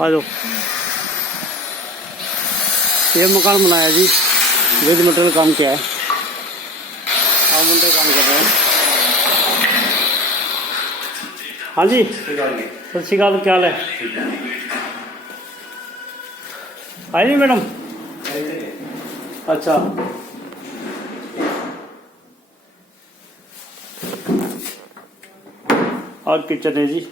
आ जाओ। ये मकान बनाया जी, वेज मटेरियल काम किया है। आप मुंडे काम कर रहे हैं। हाँ जी, सत श्री अकाल, क्या हाल है? आई नहीं मैडम? अच्छा, और किचन है जी।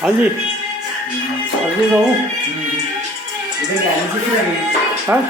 हाँ जी, अभी कहूँ हाँ